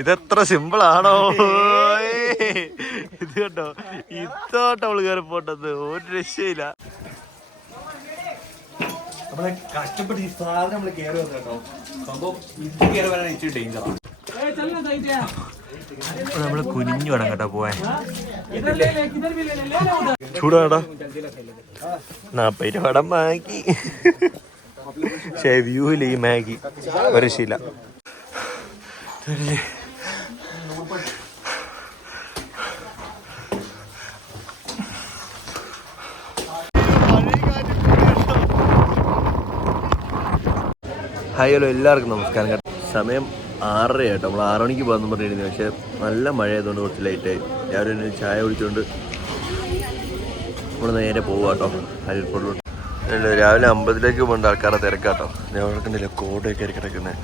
ഇതെത്ര സിമ്പിളാണോ? ഇത് കേട്ടോ, ഇത്തോട്ട് അവള് കയറി പോട്ടത് ഒരു രക്ഷയില്ല. നമ്മളെ കഷ്ടപ്പെട്ട് ഈ സാധനം നമ്മള് കയറി വന്നു കേട്ടോ. സംഭവം ഇത് കയറി വരാൻ ഇച്ചിരി ഡേഞ്ചറാണ്. നമ്മള് കുനിഞ്ഞു വേണം കേട്ടോ പോവാൻ. ചൂടാടാ 40 രൂപ മാഗി. പക്ഷേ വ്യൂവില്ല ഈ മാഗി ഒരു ശീല. ഹായ് ഹലോ, എല്ലാവർക്കും നമസ്കാരം കേട്ടോ. സമയം 6:30 കേട്ടോ. നമ്മൾ 6 മണിക്ക് പോകാമെന്ന് പറഞ്ഞിരുന്നു. പക്ഷേ നല്ല മഴ ആയതുകൊണ്ട് കുറച്ച് ലേറ്റായി. രാവിലെ തന്നെ ചായ കുടിച്ചുകൊണ്ട് നമ്മൾ നേരെ പോവുക കേട്ടോ ഹരിയർപോർട്ടിലോട്ട്. രാവിലെ അമ്പലത്തിലേക്ക് പോകേണ്ട ആൾക്കാരെ തിരക്കാട്ടോ. ഞാൻ കണ്ടില്ല കോടയൊക്കെ ആയിരിക്കും കിടക്കുന്നത്.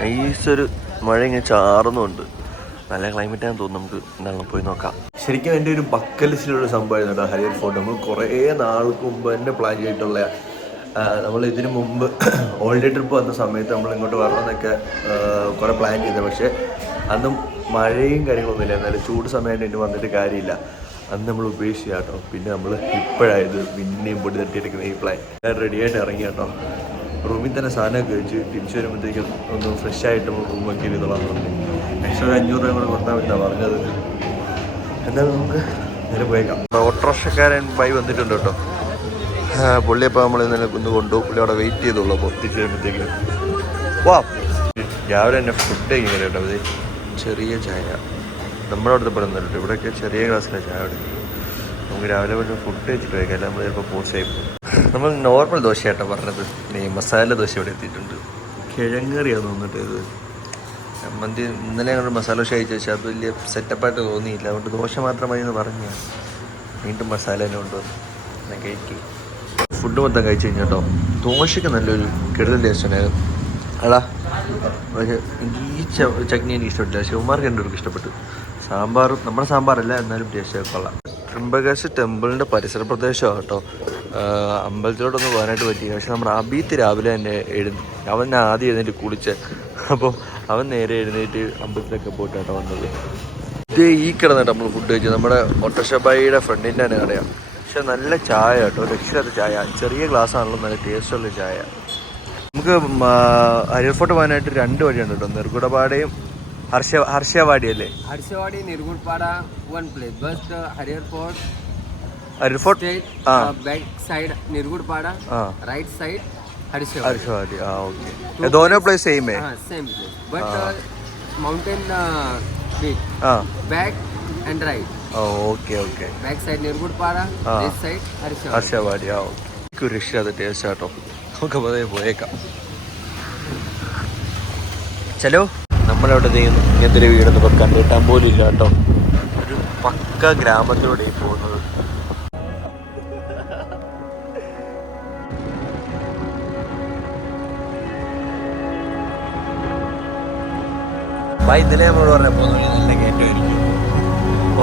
നൈസൊരു മഴ ഇങ്ങനെ ചാറുന്നുണ്ട്. നല്ല ക്ലൈമറ്റാണെന്ന് തോന്നുന്നു. നമുക്ക് എന്താണ് പോയി നോക്കാം. ശരിക്കും എൻ്റെ ഒരു ബക്കറ്റ് ലിസ്റ്റിലുള്ള സംഭവമായിരുന്നു കേട്ടോ ഹരിയർ ഫോർട്ട്. നമ്മൾ കുറേ നാൾക്ക് മുമ്പ് തന്നെ പ്ലാൻ ചെയ്തിട്ടുള്ള, നമ്മൾ ഇതിന് മുമ്പ് ഹോളിഡേ ട്രിപ്പ് വന്ന സമയത്ത് നമ്മൾ ഇങ്ങോട്ട് വരണമെന്നൊക്കെ കുറേ പ്ലാൻ ചെയ്തത്. പക്ഷേ അന്നും മഴയും കാര്യങ്ങളൊന്നുമില്ല. എന്നാലും ചൂട് സമയമായിട്ട് ഇനി വന്നിട്ട് കാര്യമില്ല. അന്ന് നമ്മൾ ഉപേക്ഷിച്ച കേട്ടോ. പിന്നെ നമ്മൾ ഇപ്പോഴായത് പിന്നെയും പൊടി തട്ടിയെടുക്കുന്ന ഈ പ്ലാൻ. റെഡിയായിട്ട് ഇറങ്ങി കേട്ടോ. റൂമിൽ തന്നെ സാധനമൊക്കെ വെച്ച് തിരിച്ചു വരുമ്പോഴത്തേക്കും ഒന്ന് ഫ്രഷ് ആയിട്ട് നമ്മൾ റൂമൊക്കെ ചെയ്തോളാം പറഞ്ഞു. എക്സ്ട്രാ 500 രൂപ കൂടെ കൊടുത്താൽ പറ്റാ പറഞ്ഞത്. എന്നാലും നമുക്ക് നേരെ പോയേക്കാം. ഓട്ടോറിക്ഷക്കാരൻ ബൈ വന്നിട്ടുണ്ട് കേട്ടോ. പുള്ളിയപ്പോൾ നമ്മൾ ഇന്നലെ ഒന്ന് കൊണ്ടു. പുള്ളി അവിടെ വെയിറ്റ് ചെയ്തോളൂ. അപ്പോൾ തിരിച്ചു വരുമ്പോഴത്തേക്കും വാ. രാവിലെ തന്നെ ഫുഡ് കഴിക്കാൻ കേട്ടോ. അത് ചെറിയ ചായ നമ്മുടെ അവിടുത്തെ പറയുന്നത് കേട്ടോ. ഇവിടെയൊക്കെ ചെറിയ ഗ്ലാസ്സിലാണ് ചായ എടുക്കുന്നത്. നമുക്ക് രാവിലെ കൊണ്ട് ഫുഡ് കഴിച്ചിട്ട് കഴിക്കാം. നമ്മൾ ചിലപ്പോൾ പോസ്റ്റായി പോകും. നമ്മൾ നോർമൽ ദോശയായിട്ടോ പറഞ്ഞത്. മസാല ദോശ ഇവിടെ എത്തിയിട്ടുണ്ട്. കിഴങ്ങറിയാണ് തോന്നിട്ട് ഇത് മന്തി. ഇന്നലെ ഞങ്ങൾ മസാല ദോശ കഴിച്ചു വെച്ചാൽ അത് വലിയ സെറ്റപ്പായിട്ട് തോന്നിയില്ല. അതുകൊണ്ട് ദോശ മാത്രം മതി എന്ന് പറഞ്ഞു വീണ്ടും മസാല തന്നെ കൊണ്ടുവന്നു ഞാൻ കഴിക്കും. ഫുഡ് മൊത്തം കഴിച്ചു കഴിഞ്ഞാട്ടോ. ദോശയ്ക്ക് നല്ലൊരു കിടലൻ ടേസ്റ്റ് ഉണ്ടായിരുന്നു. അടാ പക്ഷേ ഈ ചട്നി എനിക്ക് ഇഷ്ടപ്പെട്ടില്ല. ശിവമാർക്ക് എൻ്റെ ഒരു ഇഷ്ടപ്പെട്ടു. സാമ്പാറും നമ്മുടെ സാമ്പാറല്ല, എന്നാലും ടേസ്റ്റ് കൊള്ളാം. ത്രിംബകേശ്വർ ടെമ്പിളിൻ്റെ പരിസര പ്രദേശമാണ് കേട്ടോ. അമ്പലത്തിലോട്ടൊന്ന് പോകാനായിട്ട് പറ്റി. പക്ഷെ നമ്മുടെ അബീത്ത് രാവിലെ തന്നെ അവൻ ആദ്യം എഴുന്നേറ്റ് കുളിച്ച്. അപ്പോൾ അവൻ നേരെ എഴുന്നേറ്റ് അമ്പലത്തിലൊക്കെ പോയിട്ട് കേട്ടോ വന്നത്. ഇത് ഈ കിടന്നിട്ട് നമ്മൾ ഫുഡ് കഴിച്ചത് നമ്മുടെ ഒട്ടശബായിയുടെ ഫ്രണ്ടിൻ്റെ തന്നെ കടയാണ്. പക്ഷെ നല്ല ചായ കേട്ടോ. രക്ഷയില്ലാത്ത ചായ. ചെറിയ ഗ്ലാസ് ആണല്ലോ, നല്ല ടേസ്റ്റുള്ള ചായ. നമുക്ക് ഹരിയർ ഫോർട്ട് പോകാനായിട്ട് 2 വഴിയുണ്ട് കേട്ടോ. നെർഗുഡപാടയും ഹർഷവാടി അല്ലേ? Harshwadi, Nergudpada one place. But Harihar fort back side Nergudpada, right side Harshwadi. Okay, दोनों प्लेस सेम है? Same place, but mountain beach. Back and right. Okay okay. Back side Nergudpada, this side Harshwadi. Okay, രക്ഷയില്ലാത്ത ടേസ്റ്റ് കേട്ടോ. നമുക്ക് പതേ പോയേക്കാം. ചലോ. നമ്മളവിടെ ചെയ്യുന്നു. ഇങ്ങനത്തെ ഒരു വീടൊന്നും ഇപ്പോൾ കണ്ടിട്ടാൻ പോലും ഇല്ല കേട്ടോ. ഒരു പക്ക ഗ്രാമത്തിലൂടെ പോകുന്നത്. ഇന്നലെ നമ്മളോട് പറഞ്ഞപ്പോൾ നല്ല കയറ്റമായിരിക്കും.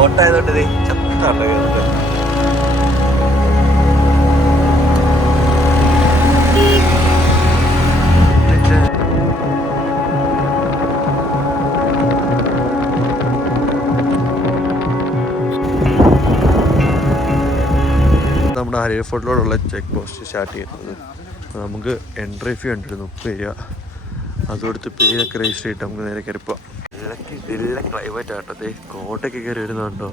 ഓട്ടായതുകൊണ്ട് ഇത് ചത്താട്ടോ കയറുന്നത്. നമ്മുടെ ഹരിയർ ഫോർട്ടിലോടുള്ള ചെക്ക് പോസ്റ്റ് സ്റ്റാർട്ട് ചെയ്യുന്നത്. നമുക്ക് എൻട്രി ഫീ ഉണ്ടിരുന്നു 30 രൂപ. അതുകൊടുത്ത് പേരൊക്കെ രജിസ്റ്റർ ചെയ്തിട്ട് നമുക്ക് നേരെ കയറിപ്പോവാം. നല്ല ക്ലൈമറ്റ് ആട്ടോ. കോട്ടയ്ക്ക് കയറി വരുന്നുണ്ടോ.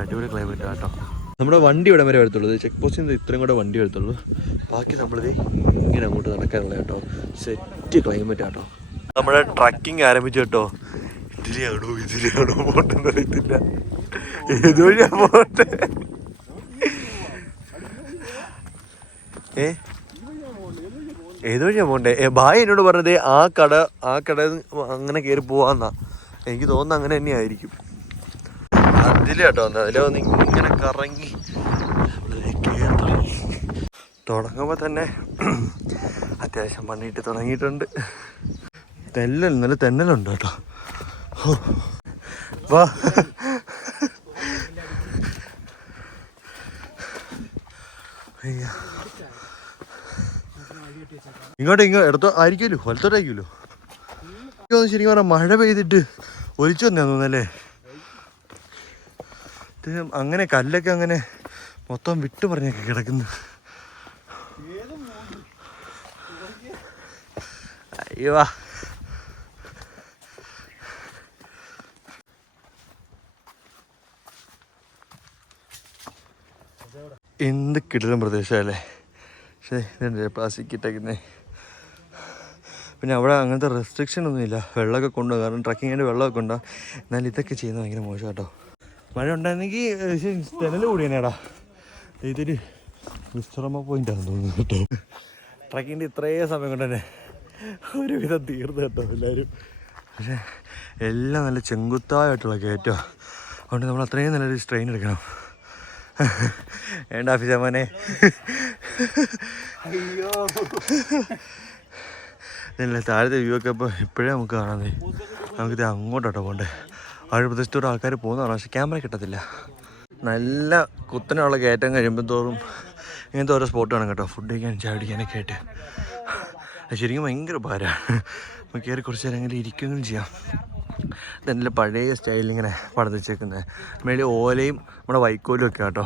അടിപൊളി ക്ലൈമറ്റ് ആട്ടോ. നമ്മുടെ വണ്ടി ഇവിടെ വരെ വരത്തുള്ളൂ. ചെക്ക് പോസ്റ്റിൽ നിന്ന് ഇത്രയും കൂടെ വണ്ടി വരത്തുള്ളൂ. ബാക്കി നമ്മളിത് ഇങ്ങനെ അങ്ങോട്ട് നടക്കാനുള്ള കേട്ടോ. സെറ്റ് ക്ലൈമറ്റ് ആട്ടോ. നമ്മുടെ ട്രക്കിങ് ആരംഭിച്ചു കേട്ടോ. ഇതിലെയാണോ പോട്ടെന്ന് അറിയത്തില്ല. ഏതുവഴിയാ പോട്ടെ? ഏതുവഴിയാ പോണ്ടേ? ഭായ് എന്നോട് പറഞ്ഞത് ആ കട അങ്ങനെ കയറി പോവാന്നാ. എനിക്ക് തോന്നുന്നു അങ്ങനെ തന്നെ ആയിരിക്കും. അതില് കേട്ടോ. അതിലെ വന്ന് ഇങ്ങനെ കറങ്ങി തുടങ്ങുമ്പോൾ തന്നെ അത്യാവശ്യം പണിയിട്ട് തുടങ്ങിയിട്ടുണ്ട്. നല്ല തെന്നലുണ്ട് കേട്ടോ. വാ. ഇങ്ങോട്ട് എടുത്തോ ആയിരിക്കുമല്ലോ. വലത്തോട്ടായിരിക്കുമല്ലോ. ശരിക്കും പറഞ്ഞാൽ മഴ പെയ്തിട്ട് ഒലിച്ചു വന്നേ തോന്നുന്നല്ലേ. അങ്ങനെ കല്ലൊക്കെ അങ്ങനെ മൊത്തം വിട്ടു പറഞ്ഞൊക്കെ കിടക്കുന്നു. അയ്യോ എന്ത് കിടിലം പ്രദേശമല്ലേ. പക്ഷേ ഇതെന്താ പ്ലാസ്റ്റിക് ഇട്ടേക്കുന്നേ. പിന്നെ അവിടെ അങ്ങനത്തെ റെസ്ട്രിക്ഷൻ ഒന്നുമില്ല, വെള്ളമൊക്കെ കൊണ്ടുപോകും. കാരണം ട്രക്കിങ്ങിൻ്റെ വെള്ളമൊക്കെ ഉണ്ടാകും. എന്നാൽ ഇതൊക്കെ ചെയ്യുന്നത് ഭയങ്കര മോശം കേട്ടോ. മഴ ഉണ്ടായിരുന്നെങ്കിൽ തെനൽ കൂടിയേനേടാ. ഇതൊരു വിശ്രമ പോയിൻ്റാണെന്ന് തോന്നുന്നു കേട്ടോ. ട്രക്കിങ്ങിൻ്റെ ഇത്രയും സമയം കൊണ്ട് തന്നെ ഒരുവിധം തീർന്നു കേട്ടോ എല്ലാവരും. പക്ഷേ എല്ലാം നല്ല ചെങ്കുത്തായിട്ടുള്ള കയറ്റോ. അതുകൊണ്ട് നമ്മൾ അത്രയും നല്ലൊരു സ്ട്രെയിൻ എടുക്കണം. വേണ്ട ആഫീസമ്മനെ. അയ്യോ ഇല്ല, താഴത്തെ വ്യൂ ഒക്കെ ഇപ്പോൾ ഇപ്പോഴേ നമുക്ക് കാണാതെ. നമുക്കിത് അങ്ങോട്ടോട്ടോ പോകണ്ടേ. ആ ഒരു പ്രദേശത്തോടെ ആൾക്കാർ പോകുന്നതാണ്, പക്ഷേ ക്യാമറ കിട്ടത്തില്ല. നല്ല കുത്തനെയുള്ള കയറ്റം കഴിയുമ്പോൾ തോറും ഇങ്ങനത്തെ ഓരോ സ്പോട്ട് വേണം കേട്ടോ, ഫുഡ് കഴിക്കാൻ ചായ പിടിക്കാനൊക്കെ ആയിട്ട്. അത് ശരിക്കും ഭയങ്കര ഭാരമാണ്. നമുക്ക് കയറി കുറച്ച് നേരം എങ്കിലും ഇരിക്കുകയും ചെയ്യാം. ഇതെല്ലാം പഴയ സ്റ്റൈലിങ്ങനെ പടന്ന് വെച്ചേക്കുന്നത്. മേളിൽ ഓലയും നമ്മുടെ വൈക്കോലും ഒക്കെ കേട്ടോ,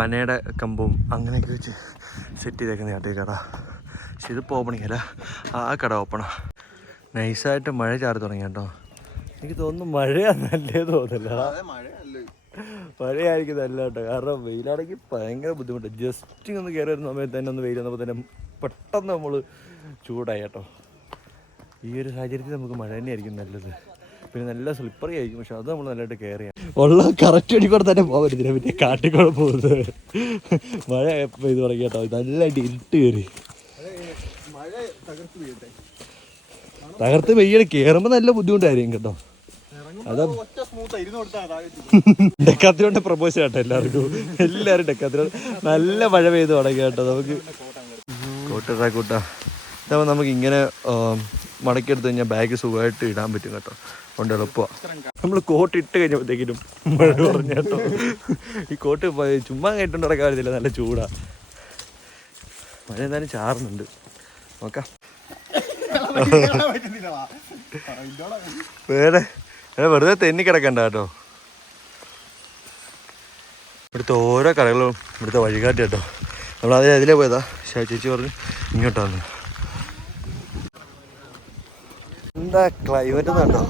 പനയുടെ കമ്പും അങ്ങനെയൊക്കെ വെച്ച് സെറ്റ് ചെയ്തേക്കുന്ന കേട്ടോ ഈ കട. പക്ഷെ ഇതിപ്പോൾ ഓപ്പണിങ് അല്ല, ആ കട ഓപ്പണാ. നൈസായിട്ട് മഴ ചാറി തുടങ്ങി കേട്ടോ. എനിക്ക് തോന്നുന്നു മഴയാന്നല്ലേ തോന്നില്ല, മഴയായിരിക്കും നല്ല കേട്ടോ. കാരണം വെയിലാണെങ്കിൽ ഭയങ്കര ബുദ്ധിമുട്ട്. ജസ്റ്റ് ഒന്ന് കയറി വരുന്ന സമയത്ത് തന്നെ ഒന്ന് വെയിൽ വന്നപ്പോൾ തന്നെ പെട്ടെന്ന് നമ്മൾ ചൂടായി കേട്ടോ. ഈ ഒരു സാഹചര്യത്തിൽ നമുക്ക് മഴ തന്നെയായിരിക്കും നല്ലത്. പിന്നെ നല്ല സ്ലിപ്പറി ആയിരിക്കും, പക്ഷെ അത് നമ്മൾ നല്ലതായിട്ട് കെയർ ചെയ്യാം. ഉള്ള കറക്റ്റ് അടിക്കൂടെ തന്നെ പോകാൻ പറ്റത്തില്ല. പിന്നെ കാട്ടിക്കൂടെ പോകുന്നത് മഴ പെയ്ത് തുടങ്ങി കേട്ടോ. നല്ലതായിട്ട് ഇരുട്ട് കയറി തകർത്ത് പെയ്യണ കയറുമ്പോൾ നല്ല ബുദ്ധിമുട്ടായിരിക്കും കേട്ടോ. അതാ ഡെക്കാത്തിലോണ്ട് പ്രപ്പോസ് കേട്ടോ എല്ലാവരും ഡെക്കാത്തിലോണ്ട്. നല്ല മഴ പെയ്ത് തുടങ്ങി കേട്ടോ. നമുക്ക് കൂട്ടാ ഇതാകുമ്പോൾ നമുക്ക് ഇങ്ങനെ മടക്കിയെടുത്ത് കഴിഞ്ഞാൽ ബാഗ് സുഖമായിട്ട് ഇടാൻ പറ്റും കേട്ടോ. കൊണ്ട് എളുപ്പമാണ്. നമ്മൾ കോട്ട് ഇട്ട് കഴിഞ്ഞപ്പോഴത്തേക്കിനും മഴ കുറഞ്ഞ കേട്ടോ. ഈ കോട്ട് ചുമ്മാ കേട്ടോണ്ട് നടക്കാൻ പറ്റത്തില്ല, നല്ല ചൂടാണ്. മഴ എന്തായാലും ചാറുന്നുണ്ട്, നോക്കാം. വേറെ വെറുതെ തെന്നി കിടക്കണ്ട കേട്ടോ. ഇവിടുത്തെ ഓരോ കടകളും ഇവിടുത്തെ വഴികാട്ടി കേട്ടോ. നമ്മൾ അതിലേ പോയതാ, ചേച്ചി പറഞ്ഞ് ഇങ്ങോട്ടാന്ന്. എന്താ ക്ലൈമറ്റ് കേട്ടോ,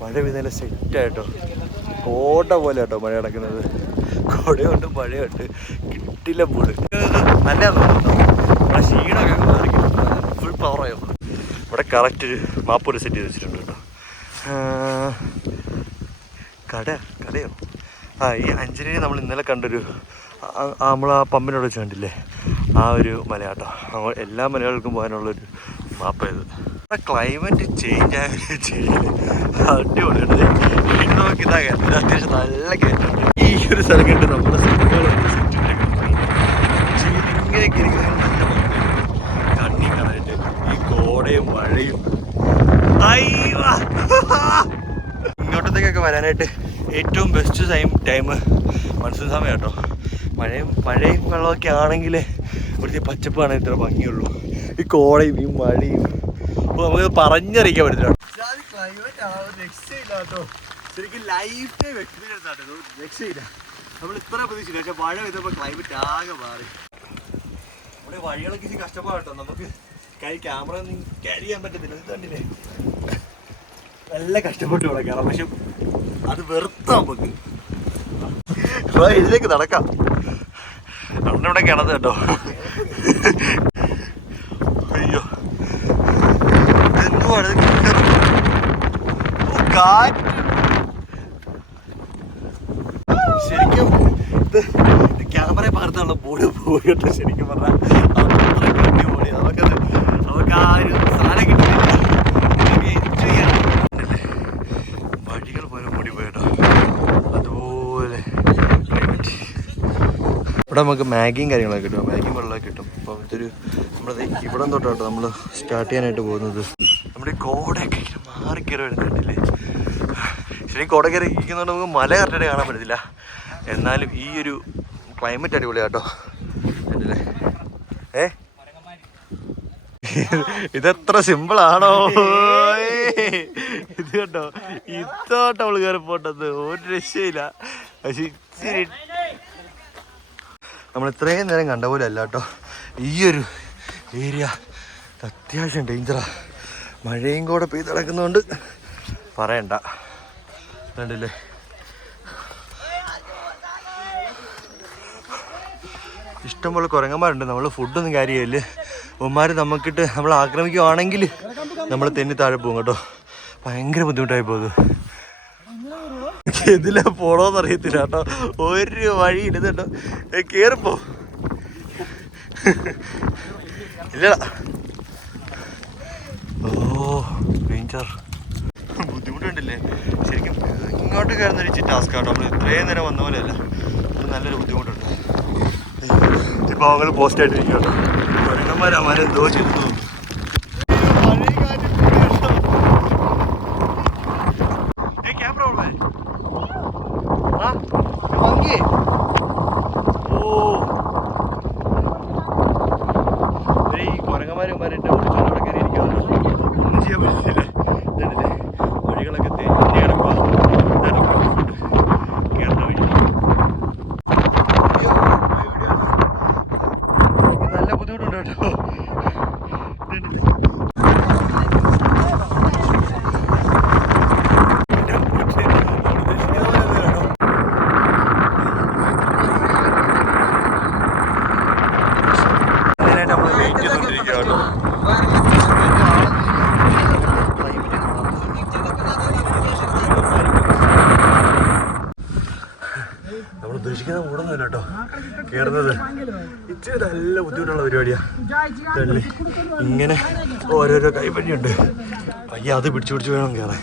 മഴ പെയ്തതിൻ്റെ സെറ്റായിട്ടോ. കോട്ട പോലെ കേട്ടോ മഴ കിടക്കുന്നത്. കുടയുണ്ട് മഴയുണ്ട്, കിട്ടില്ല പൂട്. നല്ലതാന്ന് കേട്ടോ. നമ്മുടെ ക്ഷീണമൊക്കെ മാറി ഫുൾ പവറായി. ഇവിടെ കറക്റ്റ് ഒരു മാപ്പൊരു സെറ്റ് ചെയ്ത് വെച്ചിട്ടുണ്ട് കേട്ടോ. കടയോ ഈ അഞ്ചലിനെ നമ്മൾ ഇന്നലെ കണ്ടൊരു നമ്മൾ ആ പമ്പിനോട് വെച്ച് കണ്ടില്ലേ, ആ ഒരു മലയാട്ടോ. എല്ലാ മലയാളികൾക്കും പോകാനുള്ളൊരു മാപ്പായത്. ക്ലൈമറ്റ് ചേഞ്ച് ആയ അടിപൊളിയുണ്ട്. വീട് നോക്കി ഇതാ കയറ്റം, അത്യാവശ്യം നല്ല കയറ്റുണ്ട്. ഈ ഒരു സ്ഥലം കണ്ട് നമ്മുടെ ഇങ്ങനെയൊക്കെ ഇരിക്കുന്നത് നല്ല കണ്ണി കാണാനായിട്ട്. ഈ കോടയും മഴയും ഇങ്ങോട്ടത്തേക്കൊക്കെ വരാനായിട്ട് ഏറ്റവും ബെസ്റ്റ് ടൈം മൺസൂൺ സമയം കേട്ടോ. മഴയും വെള്ളമൊക്കെ ആണെങ്കിൽ ഇവിടുത്തെ പച്ചപ്പ് കാണാൻ ഇത്ര ഭംഗിയുള്ളൂ. ഈ കോടയും ഈ മഴയും നമുക്ക് പറഞ്ഞറിയിക്കാൻ പറ്റില്ല. ക്ലൈമറ്റ് ആണ്, രക്ഷയില്ല കേട്ടോ. ശരിക്കും ലൈഫ് ടൈം എക്സ്പീരിയൻസ് ആട്ടോ, രക്ഷയില്ല. നമ്മൾ ഇത്ര പ്രതീക്ഷിച്ചില്ല, പക്ഷെ മഴ പെയ്തപ്പോൾ ക്ലൈമറ്റ് ആകെ മാറി. നമ്മുടെ വഴികളൊക്കെ ഇച്ചിരി കഷ്ടപ്പാട്ടോ. നമുക്ക് ക്യാമറ ഒന്നും ക്യാരി ചെയ്യാൻ പറ്റത്തില്ല. ഇത് കണ്ടില്ലേ, നല്ല കഷ്ടപ്പെട്ട് ഇവിടെ കയറാം. പക്ഷെ അത് വെറുത്ത നമുക്ക് ഇതിലേക്ക് നടക്കാം. അന്നിവിടെ കിണത് കേട്ടോ. അയ്യോ എന്തുവാണ് കാറ്റ്. ശരിക്കും ഇത് ക്യാമറ പകർത്താനുള്ള ബോർഡ് പോയി കേട്ടോ. ശരിക്കും പറഞ്ഞാൽ അത്ര ബോഡി നമുക്ക് ആ ഒരു സാധനം കിട്ടുന്നില്ല. എൻജോയ് ചെയ്യാൻ വഴികൾ പോലും മൂടി പോയിട്ടോ. അതുപോലെ ഇവിടെ നമുക്ക് മാഗിയും കാര്യങ്ങളൊക്കെ കിട്ടും, മാഗിയും വെള്ളമൊക്കെ കിട്ടും. അപ്പോൾ ഇതൊരു നമ്മളത് ഇവിടെ തൊട്ടാട്ടോ നമ്മൾ സ്റ്റാർട്ട് ചെയ്യാനായിട്ട് പോകുന്നത്. നമ്മുടെ കോടയൊക്കെ ഇങ്ങനെ മാറിക്കയറി വരുന്നുണ്ടല്ലേ. ശരിക്കും കോട കയറി ഇരിക്കുന്നതുകൊണ്ട് നമുക്ക് മല കറക്റ്റായിട്ട് കാണാൻ പറ്റത്തില്ല. എന്നാലും ഈ ഒരു ക്ലൈമറ്റ് അടിപൊളിയാട്ടോ അല്ലേ. ഇതെത്ര സിമ്പിളാണോ. ഇത് കേട്ടോ ഇത്തോട്ട് അവള് കയറി പോട്ടത് ഒരു രക്ഷയില്ല. പക്ഷെ ഇച്ചിരി നമ്മൾ ഇത്രയും നേരം കണ്ട പോലെ അല്ല കേട്ടോ. ഈ ഒരു ഏരിയ അത്യാവശ്യം ഡേഞ്ചറാ. മഴയും കൂടെ പെയ്ത് കിടക്കുന്നതുകൊണ്ട് പറയണ്ട. കണ്ടില്ലേ ഇഷ്ടംപോലെ കുരങ്ങന്മാരുണ്ട്. നമ്മൾ ഫുഡൊന്നും കാര്യമില്ല. ഉമ്മാർ നമുക്കിട്ട് നമ്മൾ ആക്രമിക്കുവാണെങ്കിൽ നമ്മൾ തെന്നി താഴെ പോകും കേട്ടോ. ഭയങ്കര ബുദ്ധിമുട്ടായി പോകുന്നത്. ഇതിലെ പോണോന്ന് അറിയത്തില്ല കേട്ടോ. ഒരു വഴി ഇല്ല കേട്ടോ. കേറിപ്പോ ഇല്ലടാ. ഓ ഡേഞ്ചർ. ബുദ്ധിമുട്ടുണ്ടല്ലേ ശരിക്കും. ഇങ്ങോട്ട് കയറുന്ന ഒരു ടാസ്ക് ആട്ടോ. നമ്മൾ ഇത്രയും നേരം വന്ന പോലെയല്ല. അത് നല്ലൊരു ബുദ്ധിമുട്ടുണ്ട്. ഇപ്പൊ അവങ്ങൾ പോസ്റ്റ് ആയിട്ടിരിക്കും കേട്ടോ. കുരങ്ങന്മാരെ എന്തോ ചെയ്തു. നമ്മൾ ഉദ്ദേശിക്കുന്ന കൂടൊന്നുമില്ല കേട്ടോ. കയറുന്നത് ഇച്ചിരി നല്ല ബുദ്ധിമുട്ടുള്ള പരിപാടിയാണ്. ഇങ്ങനെ ഓരോരോ കൈപ്പറ്റിയുണ്ട്. പയ്യ അത് പിടിച്ചു വേണം കയറാൻ.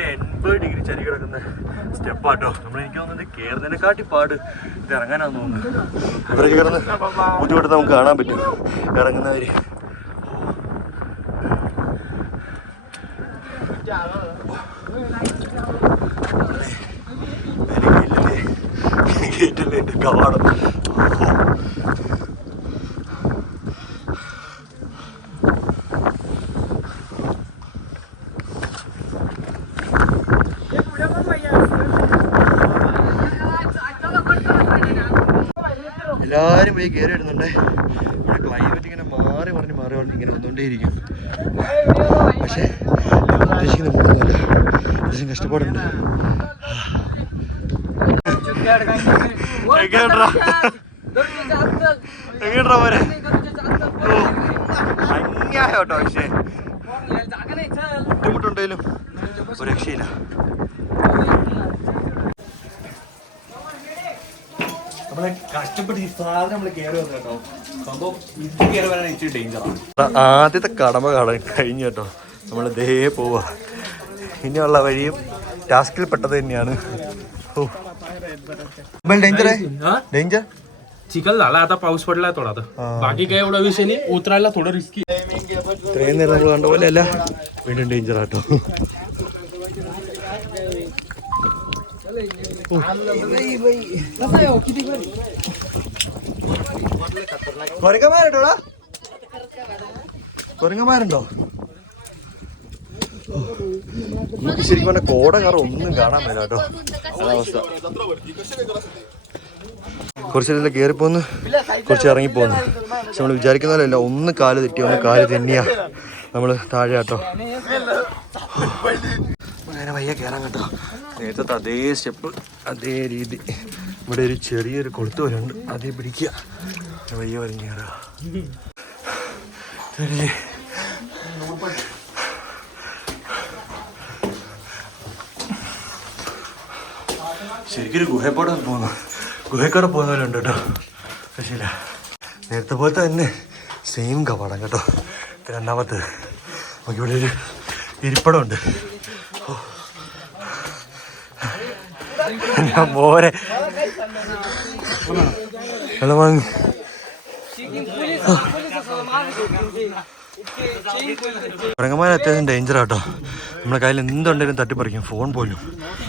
80 ഡിഗ്രി ചരി കിടക്കുന്ന സ്റ്റെപ്പാട്ടോ. എനിക്ക് തോന്നുന്നത് കയറുന്നതിനെക്കാട്ടി പാട് ഇത് ഇറങ്ങാനാന്ന് തോന്നുന്നത്. ഇവിടെ കയറുന്ന ബുദ്ധിമുട്ട് നമുക്ക് കാണാൻ പറ്റും ഇറങ്ങുന്നവര്. ഗേറ്റല്ലേ എൻ്റെ കവാടം. എല്ലാവരും പോയി കയറി വരുന്നുണ്ടേ. ഇവിടെ ക്ലൈമറ്റ് ഇങ്ങനെ മാറി ഇങ്ങനെ വന്നുകൊണ്ടേയിരിക്കും. പക്ഷേ ഉദ്ദേശിക്കുന്ന പോകുന്നില്ല. അത്യാവശ്യം കഷ്ടപ്പാടുണ്ട്. എങ്ങനെയാ പോരെ അന്യായോട്ടോ. പക്ഷേ ബുദ്ധിമുട്ടുണ്ടെങ്കിലും ഒരു രക്ഷയില്ല. നമ്മളെ കഷ്ടപ്പെട്ട് ഈ സാധനം നമ്മൾ കയറി വന്നു കേട്ടോ. സംഭവം ഇത് കയറി വരാൻ ഇച്ചിരി ഡേഞ്ചറാണ്. ആദ്യത്തെ കടമ കഴിഞ്ഞു കേട്ടോ. നമ്മൾ ദേ പോവാ. ഇനിയുള്ള വഴിയും ടാസ്കിൽ പെട്ടത് തന്നെയാണ്. डेंजर चिखल झाला. आता पाऊस पडलाय थोडा. बाकी काय एवढा विषय नाही. उतरायला थोडं रिस्की. ഇത്രയും നേരം നമ്മൾ കണ്ട പോലെ അല്ല, വീണ്ടും ഡേഞ്ചർ ആട്ടോ. കുരങ്ങന്മാരുണ്ടോ? നമുക്ക് ശരിക്കും പറഞ്ഞ കോട കയറ ഒന്നും കാണാൻ പറ്റില്ല കേട്ടോ. അതാവസ്ഥ. കുറച്ചെല്ലാം കയറിപ്പോന്ന് കുറച്ച് ഇറങ്ങിപ്പോന്ന്. പക്ഷെ നമ്മൾ വിചാരിക്കുന്ന പോലെയല്ല. ഒന്ന് കാല് തെറ്റി ഒന്ന് കാല് തെന്നിയാ നമ്മൾ താഴെ കേട്ടോ. അങ്ങനെ വയ്യ കയറാൻ കേട്ടോ. നേരത്തെ അതേ സ്റ്റെപ്പ് അതേ രീതി. ഇവിടെ ഒരു ചെറിയൊരു കൊളുത്ത് പോലെ ഉണ്ട്. അതേ പിടിക്കുക. വയ്യ വരഞ്ഞ് കയറുക. ശരിക്കൊരു ഗുഹപ്പാടെ ഗുഹക്കോടെ പോകുന്ന പോലെ ഉണ്ട് കേട്ടോ. പക്ഷേ ഇല്ല, നേരത്തെ പോലത്തെ തന്നെ സെയിം കവാടം കേട്ടോ. രണ്ടാമത്തെ നമുക്കിവിടെ ഒരു ഇരിപ്പടമുണ്ട്. ഞാൻ പോരെ വെള്ളം വാങ്ങി. കുരങ്ങന്മാർ അത്യാവശ്യം ഡേഞ്ചറാട്ടോ. നമ്മളെ കയ്യിൽ എന്തുണ്ടെങ്കിലും തട്ടിപ്പറിക്കും, ഫോൺ പോലും.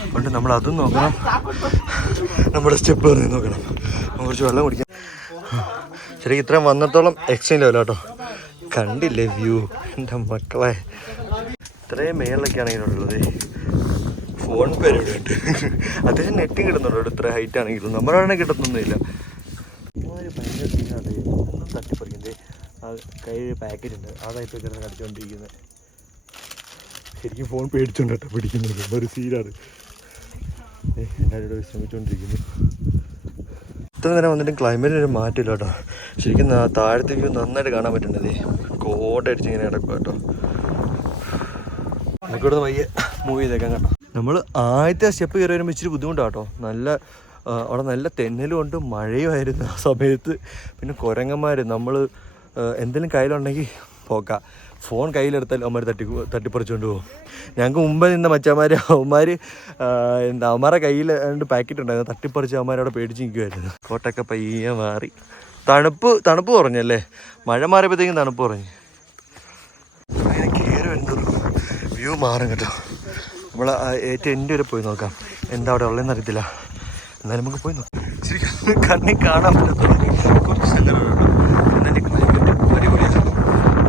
അതുകൊണ്ട് നമ്മൾ അതും നോക്കണം, നമ്മുടെ സ്റ്റെപ്പ് കയറി നോക്കണം. കുറച്ച് വെള്ളം കുടിക്കാം. ശരിക്കും ഇത്രയും വന്നിടത്തോളം എക്സ്ചേഞ്ച് ലെവല കേട്ടോ. കണ്ടില്ലേ വ്യൂ എൻ്റെ മക്കളെ. ഇത്രയും മേളിലൊക്കെയാണ് ഇതിനുള്ളത്. ഫോൺ പേര് ഇവിടെ ഉണ്ട്. അത്യാവശ്യം നെറ്റും കിട്ടുന്നുണ്ട് ഇത്ര ഹൈറ്റ് ആണെങ്കിലും. നമ്മളാണെങ്കിൽ കിട്ടുന്നൊന്നുമില്ല. ഭയങ്കര സീനാണ്. ഒന്നും തട്ടിപ്പറിക്കുന്നത്. ആ കയ്യിൽ പാക്കറ്റ് ഉണ്ട്, അതായിട്ട് കിടന്ന് കടിച്ചുകൊണ്ടിരിക്കുന്നത്. ശരിക്കും ഫോൺ പേടിച്ചോണ്ട് കേട്ടോ പിടിക്കുന്നത്. ഒരു സീനാണ്. എല്ലാവരും വിശ്രമിച്ചുകൊണ്ടിരിക്കുന്നു. ഇത്ര നേരം വന്നിട്ടും ക്ലൈമറ്റിനൊരു മാറ്റമില്ല കേട്ടോ. ശരിക്കും താഴത്തെ വ്യൂ നന്നായിട്ട് കാണാൻ പറ്റുന്നത്. കോട്ടടിച്ച് ഇങ്ങനെ കിടക്കുക കേട്ടോ. നമുക്കിവിടെ വയ്യ മൂവ് ചെയ്തേക്കാം കേട്ടോ. നമ്മൾ ആദ്യത്തെ സ്റ്റെപ്പ് കയറി വരുമ്പോൾ ഇച്ചിരി ബുദ്ധിമുട്ടാണ് കേട്ടോ. അവിടെ നല്ല തെന്നലും ഉണ്ട്, മഴയുമായിരുന്നു ആ സമയത്ത്. പിന്നെ കുരങ്ങന്മാർ നമ്മൾ എന്തെങ്കിലും കയ്യിലുണ്ടെങ്കിൽ പോക്കാം. ഫോൺ കയ്യിലെടുത്താൽ അവന്മാർ തട്ടിപ്പറിച്ചുകൊണ്ട് പോകും. ഞങ്ങൾക്ക് മുമ്പ് നിന്ന മച്ചന്മാർ അവന്മാരുടെ കയ്യിൽ രണ്ട് പാക്കറ്റ് ഉണ്ടായിരുന്നു, തട്ടിപ്പറിച്ച് അവന്മാരവിടെ പേടിച്ച് നിൽക്കുമായിരുന്നു. കോട്ടൊക്കെ പയ്യെ മാറി. തണുപ്പ് കുറഞ്ഞല്ലേ, മഴ മാറിയപ്പോഴത്തേക്കും തണുപ്പ് കുറഞ്ഞു. അങ്ങനെ കയറി വരുന്നൊരു വ്യൂ മാറും കേട്ടോ. നമ്മൾ ഏറ്റവും എൻ്റെ വരെ പോയി നോക്കാം, എന്താ അവിടെ ഉള്ളതെന്ന് അറിയത്തില്ല. എന്നാലും നമുക്ക് പോയി നോക്കാം. ശരിക്കും കണ്ണിൽ കാണാൻ പറ്റത്തുള്ളൂ. കുറച്ച് സങ്കടമുണ്ട്. എന്നാലും ക്ലൈമറ്റ് അടിപൊളിയാണ്.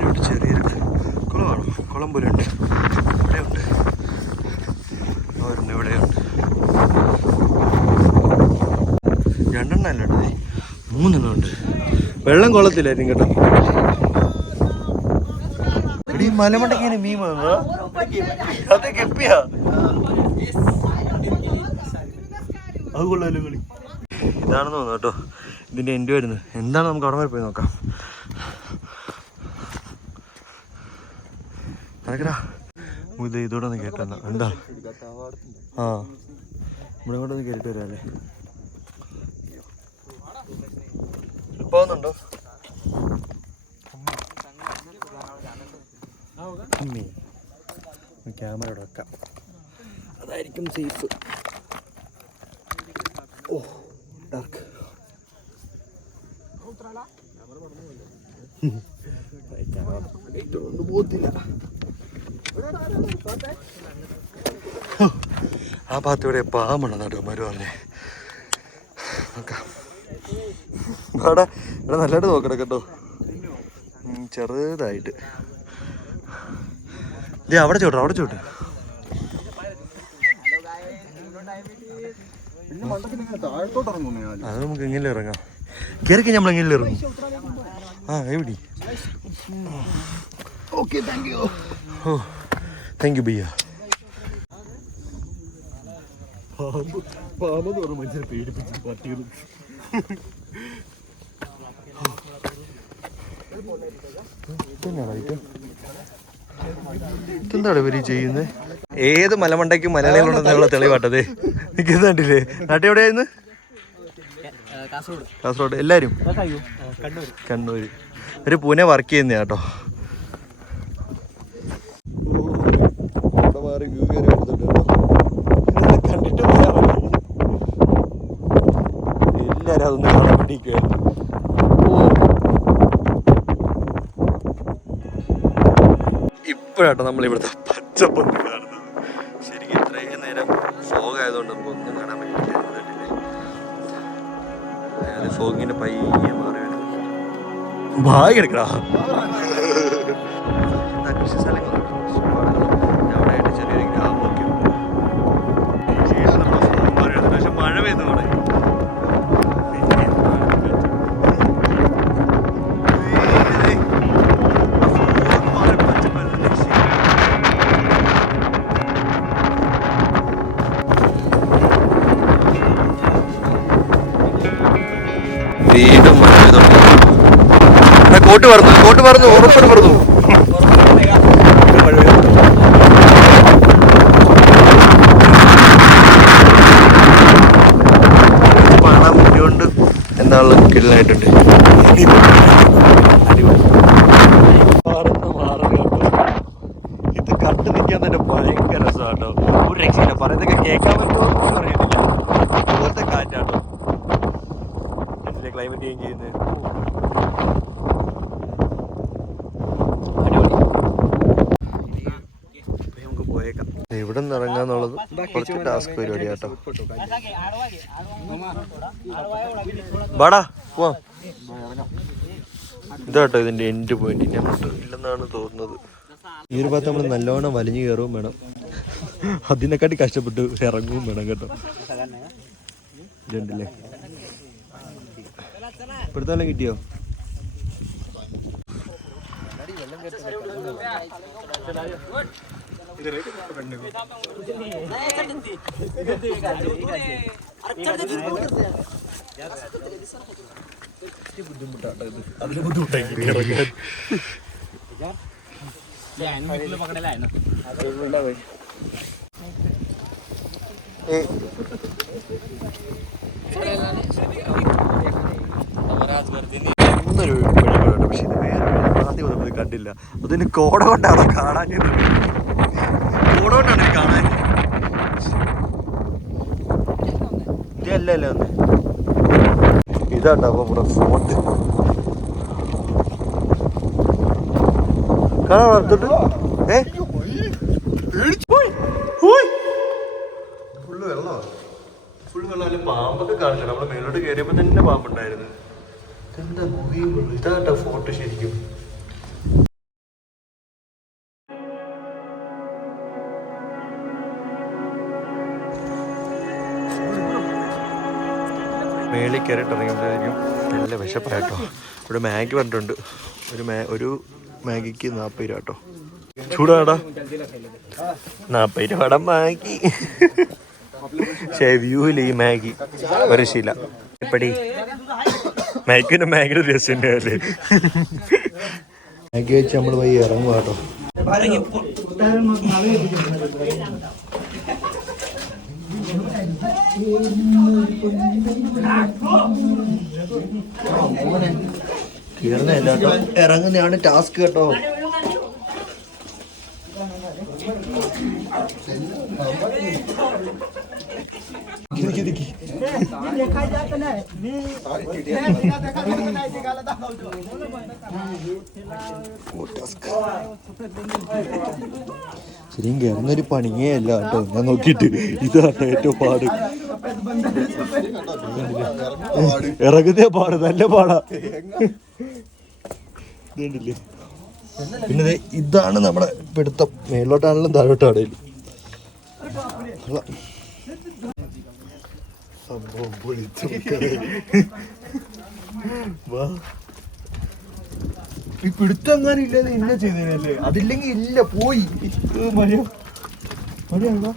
ഇവിടെ ചെറിയൊരു കുളമാണ്, കുളം പോലെ ഉണ്ട്. ഇവിടെയുണ്ട്, അവരുണ്ട്, ഇവിടെയുണ്ട്. രണ്ടെണ്ണം അല്ല ഉണ്ട്, 3 എണ്ണം ഉണ്ട്. വെള്ളം കൊള്ളത്തില്ലായിരിക്കും കേട്ടോ. ഈ മലമണ്ടയ്ക്ക് ഇങ്ങനെ മീൻ വന്നോ? അതെ ഗപ്പിയാ. അത് കൊള്ളാലോ കളി. ഇതാണെന്ന് തോന്നുന്നു കേട്ടോ ഇതിൻ്റെ എൻ്റെ വരുന്നത്. എന്താണ് നമുക്ക് അവിടെ വരെ പോയി നോക്കാം. നടക്കടാ. ഇതോടെ ഒന്ന് കേട്ടെന്നാ എന്താ? ആ ഇവിടെ കൂടെ ഒന്ന് കേട്ടിട്ട് വരാല്ലേ. പോകുന്നുണ്ടോ? ക്യാമറ ഇവിടെ വെക്കാം, അതായിരിക്കും സേഫ്. ഓ ഡാർക്ക്. പോത്തില്ല. ആ ഭാഗത്ത് ഇവിടെ പാമ്പുണ്ട് കേട്ടോ മരുവാറിനെ. നോക്കാം. ഇവിടെ നല്ലതായിട്ട് നോക്കണം കേട്ടോ, ചെറുതായിട്ട്. അവിടെ ചോട്ടെ, അവിടെ ചോട്ടെ. അത് നമുക്ക് എങ്ങനെ ഇറങ്ങാം. കയറിക്കഴിഞ്ഞാൽ നമ്മൾ എങ്ങനെ ഇറങ്ങും? ആ എവിടെ? Okay thank you. ഓ താങ്ക് യു ഭയ്യ. പാമ്പെന്ന് പറഞ്ഞ മനുഷ്യരെ പേടിപ്പിച്ച് പട്ടികളും. എന്താണ് ഇവര് ചെയ്യുന്നത്? ഏത് മലമണ്ടയ്ക്കും മലയാളികളുണ്ടെന്നുള്ള തെളിവാട്ടത്. നിൽക്കുന്നുണ്ടില്ലേ? നാട്ടിൽ എവിടെയായിരുന്നു? കാസർഗോഡ്. എല്ലാവരും കണ്ണൂര്. ഒരു പൂനെ വർക്ക് ചെയ്യുന്ന കേട്ടോ. കണ്ടിട്ട് പോയാൽ മതി. എല്ലാരും അതൊന്ന് കാണാൻ വേണ്ടിയിരിക്കുകയായിരുന്നു. ഇപ്പോഴാട്ടോ നമ്മളിവിടുത്തെ പച്ചപ്പൊന്ന് കാണുന്നത്. ശരിക്കും ഇത്രയും നേരം ഫോഗ് ആയതുകൊണ്ട് നമുക്കൊന്നും കാണാൻ പറ്റില്ല. ഫോഗിന്റെ പയ്യെ മാറി ഭാഗ്യം എടുക്കടാ. കൃഷി സ്ഥലങ്ങളുണ്ട് അവിടെ ആയിട്ട് ചെറിയൊരു ഗ്രാമമൊക്കെ ഉണ്ട്. പക്ഷെ മഴ പെയ്തു തുടങ്ങി. വീണ്ടും മഴ പെയ്തോണ്ട് കോട്ട് പറഞ്ഞു ഉറപ്പിന് പറഞ്ഞു. പണം മുന്നോണ്ട് എന്താണ് കിടലായിട്ടുണ്ട്. ഇത് കണ്ടു നിൽക്കാൻ തന്നെ ഭയങ്കര രസമാട്ടോ. ഒരു രക്ഷയില്ല, പറയുന്നതൊക്കെ കേൾക്കാൻ പറ്റുമോ എന്ന് അറിയത്തില്ല. അതുപോലത്തെ കാറ്റാട്ടോ ക്ലൈമറ്റ് ചേഞ്ച് ചെയ്യുന്നത്. നമുക്ക് പോയേക്കാം. ഇവിടെ നിന്ന് ഇറങ്ങാന്നുള്ളത് കുറച്ച് ടാസ്ക് പരിപാടി കേട്ടോ. ബാടാ പോവാം. ഇതാട്ടോ ഇതിൻ്റെ എൻഡ് പോയിന്റ്. ഞാൻ ഇല്ലെന്നാണ് തോന്നുന്നത്. ഈ ഒരു ഭാഗത്ത് നമ്മൾ നല്ലോണം വലിഞ്ഞു കയറുകയും വേണം, അതിനെക്കാട്ടി കഷ്ടപ്പെട്ട് ഇറങ്ങുകയും വേണം കേട്ടോ. ഇതുണ്ടല്ലേ, ഇപ്പോഴത്തെ കിട്ടിയോ? ബുദ്ധിമുട്ടാട്ടോ ഇത്, അതിന് ബുദ്ധിമുട്ടായി ഇറങ്ങാൻ. എന്നൊരു വഴികളുണ്ട്, പക്ഷെ ഇത് വേറെ ആദ്യം നമ്മൾ കണ്ടില്ല. അതിന് കോട കൊണ്ടാണോ കാണാഞ്ഞത്? കോട കൊണ്ടാണ് കാണാൻ. ഇതല്ല ഒന്ന് ഇതാട്ടോ അപ്പൊ ഇവിടെ ഫോർട്ട് കാണാൻ. ഫുള്ള് വെള്ളമാണ്, ഫുള്ള് വെള്ളം. അതിൽ പാമ്പൊക്കെ കാണിച്ചു. നമ്മള് മേലോട്ട് കയറിയപ്പോ തന്നെ പാമ്പുണ്ടായിരുന്നു. ഇതെന്താ ഗുഹയുള്ളൂ? ഇതാട്ടോ ഫോർട്ട് ശരിക്കും. മേളിൽ കയറിയിട്ട് ഇറങ്ങുമ്പോഴത്തേക്കും നല്ല വിശപ്പായിട്ടോ. ഇവിടെ മാഗി പറഞ്ഞിട്ടുണ്ട്. ഒരു മാഗിക്ക് 40 രൂപ കേട്ടോ. ചൂടാടാ 40 രൂപയുടെ മാഗി. പക്ഷേ വ്യൂവിൽ ഈ മാഗി ഒരു ശീല ഇപ്പടി മാഗിയുടെ രസം അല്ലേ. മാഗി വെച്ച് നമ്മൾ പോയി ഇറങ്ങുക കേട്ടോ. കീറുന്നതല്ല കേട്ടോ, ഇറങ്ങുന്നതാണ് ടാസ്ക് കേട്ടോ. ശരിയും കയറുന്നൊരു പണിയേ അല്ല കേട്ടോ. ഞാൻ നോക്കിയിട്ട് ഇതാണ് ഏറ്റവും പാട്. ഇറങ്ങുന്നേ പാട്, നല്ല പാടാ. ഇതുണ്ടല്ലേ, പിന്നെ ഇതാണ് നമ്മുടെ പിടുത്തം. മേലോട്ടാണെങ്കിലും താഴോട്ടാണേലും സംഭവം പൊളിച്ചു. ഈ പിടുത്തം എങ്ങാനും ഇല്ലാതെ ഇന്ന ചെയ്തേനല്ലേ, അതില്ലെങ്കിൽ ഇല്ല പോയി. മഴയാണോ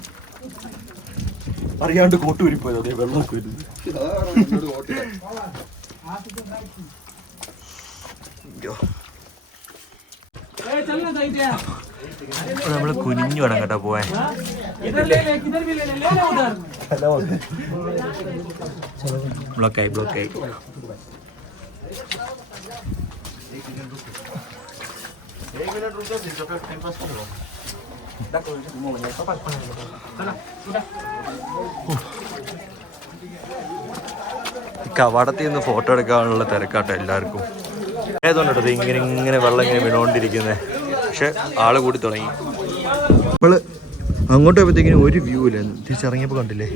അറിയാണ്ട് കോട്ടൂരിപ്പോയത്. അതേ വെള്ളമൊക്കെ വരുന്നത്. നമ്മള് കുനിഞ്ഞു വേണം കേട്ടോ പോവാൻ. ബ്ലോക്കായി. കവാടത്തിൽ നിന്ന് ഫോട്ടോ എടുക്കാനുള്ള തിരക്കാട്ടോ എല്ലാവർക്കും. ഏതുകൊണ്ടോ ഇങ്ങനെ വെള്ളം ഇങ്ങനെ വീണോണ്ടിരിക്കുന്നത്. പക്ഷെ ആള് കൂടി തുടങ്ങി. നമ്മള് അങ്ങോട്ട് പോയപ്പോഴത്തേക്കിനും ഒരു വ്യൂ ഇല്ല. തിരിച്ചിറങ്ങിയപ്പോൾ കണ്ടില്ലേ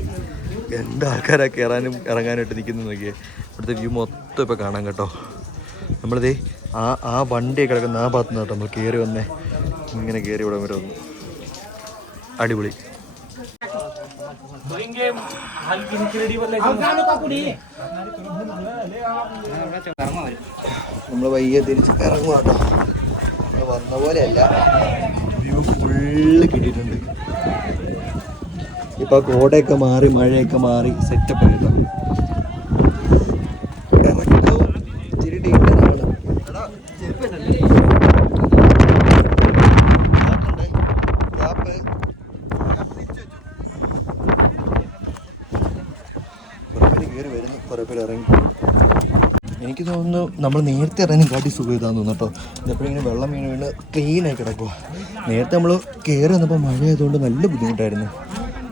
എന്താ ആൾക്കാരാ കയറാനും ഇറങ്ങാനായിട്ട് നിൽക്കുന്നു നോക്കിയേ. ഇവിടുത്തെ വ്യൂ മൊത്തം ഇപ്പോൾ കാണാം കേട്ടോ. നമ്മളിതേ ആ വണ്ടി കിടക്കുന്ന ആ ഭാഗത്ത് നിന്ന് കേട്ടോ നമ്മൾ കയറി വന്നേ. ഇങ്ങനെ കയറി ഇവിടെ വരെ വന്നു. അടിപൊളി. നമ്മൾ വയ്യ തിരിച്ച് ഇറങ്ങുക കേട്ടോ. നമ്മൾ വന്ന പോലെയല്ല, വ്യൂ ഫുള്ള് കിട്ടിയിട്ടുണ്ട്. ഇപ്പൊ കോടയൊക്കെ മാറി മഴയൊക്കെ മാറി സെറ്റപ്പ് കേട്ടോ. ഇച്ചിരി ഡേഞ്ചറാണ്. കയറി വരുന്നു, കുറെ പേര് ഇറങ്ങി. എനിക്ക് തോന്നുന്നു നമ്മൾ നേരത്തെ ഇറങ്ങി കാട്ടി സുഖം ഇതാന്ന് തോന്നുന്നു കേട്ടോ. ഇതെപ്പോഴും ഇങ്ങനെ വെള്ളം വീണ് ക്ലീനായി കിടക്കുക. നേരത്തെ നമ്മൾ കയറി വന്നപ്പോൾ മഴ ആയതുകൊണ്ട് നല്ല ബുദ്ധിമുട്ടായിരുന്നു.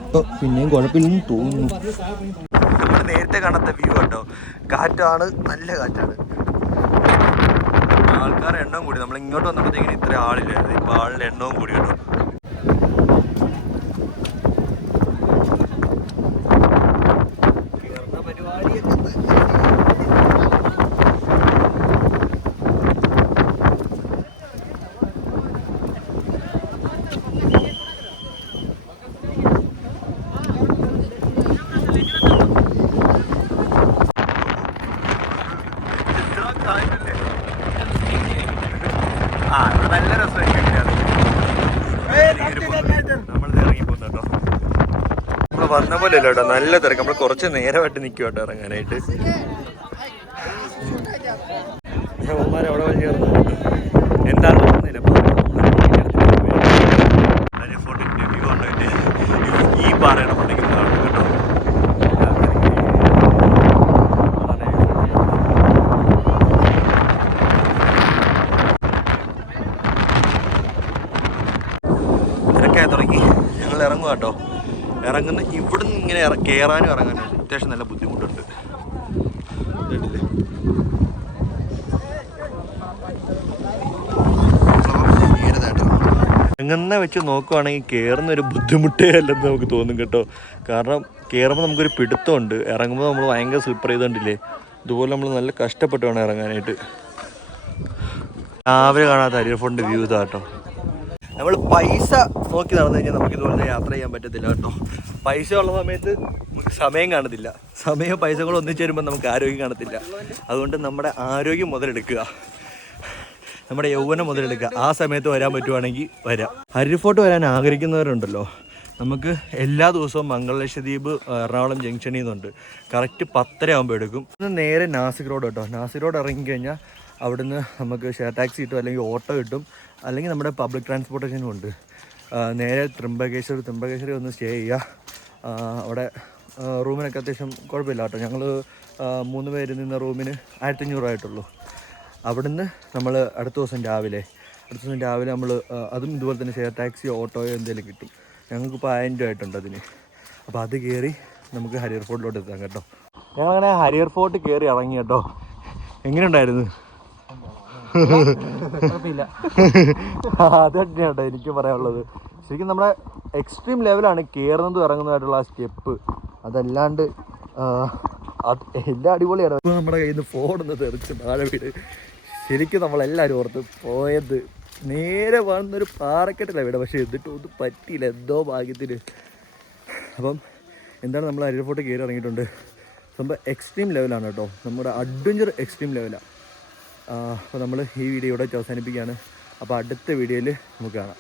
അപ്പോൾ പിന്നെയും കുഴപ്പമില്ലെന്ന് തോന്നുന്നു. നമ്മൾ നേരത്തെ കാണാത്ത വ്യൂ കേട്ടോ. കാറ്റാണ്, നല്ല കാറ്റാണ്. ആൾക്കാരുടെ എണ്ണവും കൂടി. നമ്മൾ ഇങ്ങോട്ട് വന്നപ്പോഴത്തേക്കിന് ഇത്ര ആളില്ലായിരുന്നു. ഇപ്പോൾ ആളുടെ എണ്ണവും കൂടി കേട്ടോ. വന്ന പോലെ അല്ല കേട്ടോ, നല്ല തിരക്ക്. നമ്മൾ കുറച്ച് നേരമായിട്ട് നിൽക്കും കേട്ടോ ഇറങ്ങാനായിട്ട്. അവിടെ വഴി കയറുന്നു എന്താണ് തോന്നുന്നില്ല. ഫോർട്ടിൻ്റെ വ്യൂ കണ്ടിട്ട് ഈ പാറയുടെ മണ്ടയ്ക്ക് കാണും കേട്ടോ. തിരക്കായി തുടങ്ങി. ഞങ്ങൾ ഇറങ്ങുക കേട്ടോ. ഇറങ്ങുന്ന ഇവിടുന്ന് ഇങ്ങനെ കയറാനും ഇറങ്ങാനും അത്യാവശ്യം നല്ല ബുദ്ധിമുട്ടുണ്ട്. ഇറങ്ങുന്ന വെച്ച് നോക്കുവാണെങ്കിൽ കയറുന്നൊരു ബുദ്ധിമുട്ടേ അല്ലെന്ന് നമുക്ക് തോന്നും കേട്ടോ. കാരണം കയറുമ്പോൾ നമുക്കൊരു പിടുത്തമുണ്ട്, ഇറങ്ങുമ്പോൾ നമ്മൾ ഭയങ്കര സ്ലിപ്പർ ചെയ്തോണ്ടില്ലേ. ഇതുപോലെ നമ്മൾ നല്ല കഷ്ടപ്പെട്ട് വേണം ഇറങ്ങാനായിട്ട്. രാവിലെ കാണാത്ത ഹരിയർ ഫോർട്ടിൻ്റെ വ്യൂ ഇതാ കേട്ടോ. നമ്മൾ പൈസ നോക്കി നടന്നു കഴിഞ്ഞാൽ നമുക്ക് ഇതുപോലെ യാത്ര ചെയ്യാൻ പറ്റത്തില്ല കേട്ടോ. പൈസ ഉള്ള സമയത്ത് നമുക്ക് സമയം കാണത്തില്ല, സമയം പൈസ കൂടെ ഒന്നിച്ച് വരുമ്പോൾ നമുക്ക് ആരോഗ്യം കാണത്തില്ല. അതുകൊണ്ട് നമ്മുടെ ആരോഗ്യം മുതലെടുക്കുക, നമ്മുടെ യൗവനം മുതലെടുക്കുക. ആ സമയത്ത് വരാൻ പറ്റുവാണെങ്കിൽ വരാം. ഹരിയർ ഫോർട്ട് വരാൻ ആഗ്രഹിക്കുന്നവരുണ്ടല്ലോ, നമുക്ക് എല്ലാ ദിവസവും മംഗളലക്ഷദ്വീപ് എറണാകുളം ജംഗ്ഷനിൽ നിന്നുണ്ട്. കറക്റ്റ് 10:30 ആകുമ്പോൾ എടുക്കും. നേരെ നാസിക് റോഡ് കേട്ടോ. നാസിക് റോഡ് ഇറങ്ങിക്കഴിഞ്ഞാൽ അവിടുന്ന് നമുക്ക് ഷെയർ ടാക്സി കിട്ടും, അല്ലെങ്കിൽ ഓട്ടോ കിട്ടും, അല്ലെങ്കിൽ നമ്മുടെ പബ്ലിക് ട്രാൻസ്പോർട്ടേഷനും ഉണ്ട്. നേരെ ത്രിംബകേശ്വരി ഒന്ന് സ്റ്റേ ചെയ്യുക. അവിടെ റൂമിനൊക്കെ അത്യാവശ്യം കുഴപ്പമില്ല കേട്ടോ. ഞങ്ങൾ 3 പേര് നിന്ന റൂമിന് 1500 ആയിട്ടുള്ളൂ. അവിടുന്ന് നമ്മൾ അടുത്ത ദിവസം രാവിലെ നമ്മൾ അതും ഇതുപോലെ തന്നെ ഷെയർ ടാക്സിയോ ഓട്ടോയോ എന്തെങ്കിലും കിട്ടും. ഞങ്ങൾക്കിപ്പോൾ 1000 രൂപ ആയിട്ടുണ്ട് അതിന്. അപ്പോൾ അത് കയറി നമുക്ക് ഹരിയർ ഫോർട്ടിലോട്ട് എത്താം കേട്ടോ. ഞങ്ങളങ്ങനെ ഹരിയർ ഫോർട്ട് കയറി ഇറങ്ങി കേട്ടോ. എങ്ങനെയുണ്ടായിരുന്നു? അത് തന്നെയാട്ടോ എനിക്ക് പറയാനുള്ളത്. ശരിക്കും നമ്മുടെ എക്സ്ട്രീം ലെവലാണ് കയറുന്നതും ഇറങ്ങുന്നതായിട്ടുള്ള ആ സ്റ്റെപ്പ്. അതല്ലാണ്ട് എല്ലാം അടിപൊളിയാണ്. ഇപ്പോൾ നമ്മുടെ കയ്യിൽ നിന്ന് ഫോണൊന്ന് തെറിച്ച് താഴെ വീട്. ശരിക്കും നമ്മളെല്ലാവരും ഓർത്ത് പോയത് നേരെ വന്നൊരു പാറക്കെട്ടില്ല വീട്, പക്ഷേ എന്നിട്ട് ഒന്നും പറ്റിയില്ല എന്തോ ഭാഗ്യത്തിന്. അപ്പം എന്താണ് നമ്മൾ ഹരിയർ ഫോർട്ട് കയറി ഇറങ്ങിയിട്ടുണ്ട്. സംഭവം എക്സ്ട്രീം ലെവലാണ് കേട്ടോ, നമ്മുടെ അഡ്വഞ്ചർ എക്സ്ട്രീം ലെവലാണ്. അപ്പോൾ നമ്മൾ ഈ വീഡിയോ ഇവിടെ അവസാനിപ്പിക്കുകയാണ്. അപ്പോൾ അടുത്ത വീഡിയോയിൽ നമുക്ക് കാണാം.